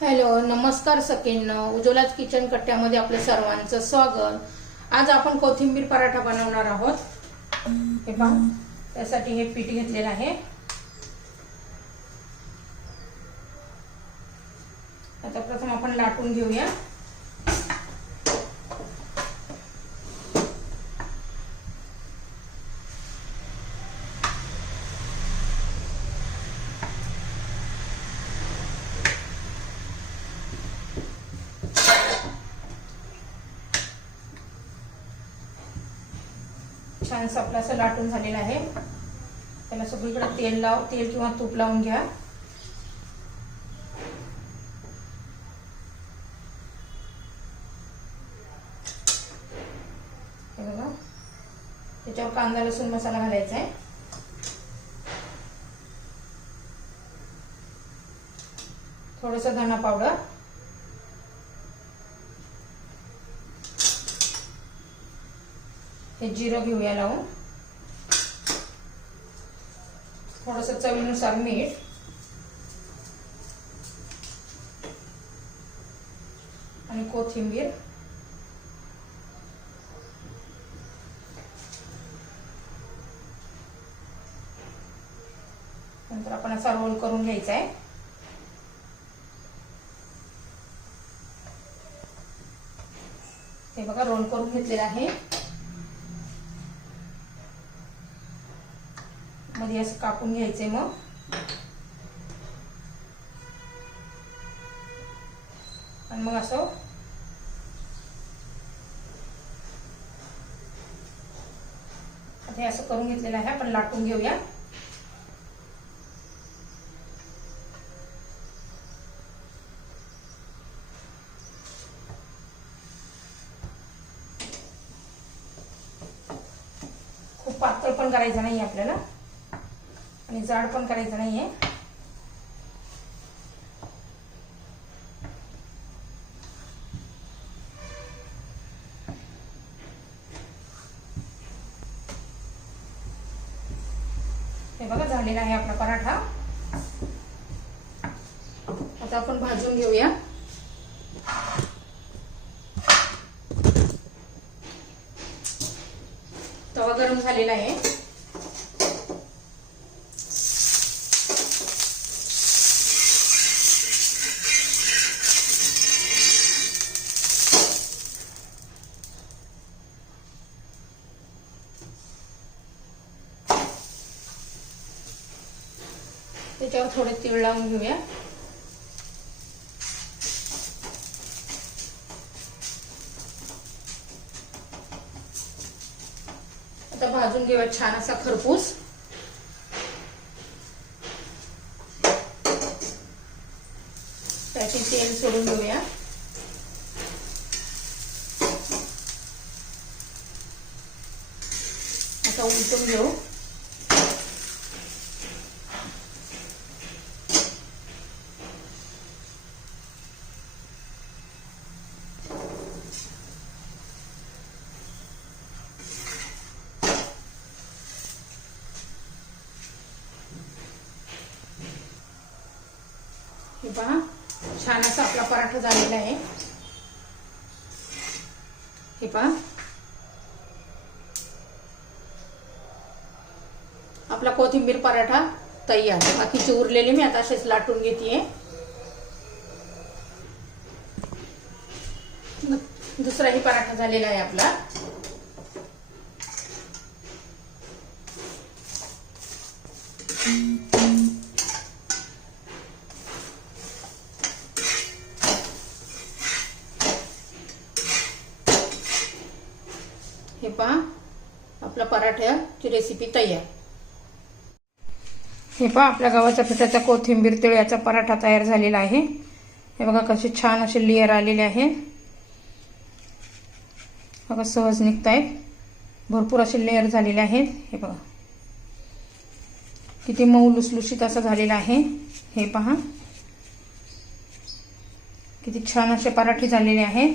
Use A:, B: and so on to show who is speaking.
A: Hello नमस्कार सकिन उज्ज्वलाच kitchen कट्ट्यामध्ये आपलं सर्वांचं स्वागत. आज आपण कोथिंबीर पराठा बनवणार आहोत. हे पहा त्यासाठी हे पीठ घेतलेलं आहे. आता प्रथम आपण लाटून घेऊया. छानसं आपलं असं लाटून झालेलं आहे. त्याला सगळीकडे तेल लाव तेल किंवा तूप लावून घ्या. हे बघा. त्याच्यावर कांदा लसूण मसाला घालायचा आहे. थोडस धना पावडर. हे जिरं घेऊया लावून. थोडस चवीनुसार मीठ. आणि कोथिंबीर. नंतर आपण असा रोल करून घ्यायचा आहे. हे बघा रोल करून घेतलेला आहे. मध्ये असं कापून घ्यायचंय मग. आणि मग असं हे असं करून घेतलेलं आहे आपण लाटून घेऊया. खूप पातळ पण करायचं नाही आपल्याला. आणि जाड पण करायचं नाहीये. हे बघा झालेला आहे आपला पराठा. आता आपण भाजून घेऊया. तवा गरम झालेला आहे. त्याच्यावर थोडे तीळ लावून घेऊया. आता भाजून घेऊया छान असा खरपूस. त्याची तेल सोडून घेऊया. आता उलटून घेऊ. हे. पहा छान असा आपला पराठा झालेला आहे. हे पहा. आपला कोथिंबीर पराठा तयार. बाकीचे उरलेले मी आता असेच लाटून घेते दुसराही पराठा झालेला आहे आपला. हे पहा. आपला पराठ्याची रेसिपी तयार. हे पहा आपल्या गव्हाच्या पिठाचा कोथिंबीर तिळ याचा पराठा तयार झालेला आहे. हे बघा कसे छान असे लेअर आलेले आहे. बघा सहज निघत आहेत भरपूर असे लेअर झालेले आहेत. हे बघा. किती मऊ लुसलुशीत असं झालेलं आहे. हे पहा. किती छान असे पराठे झालेले आहेत.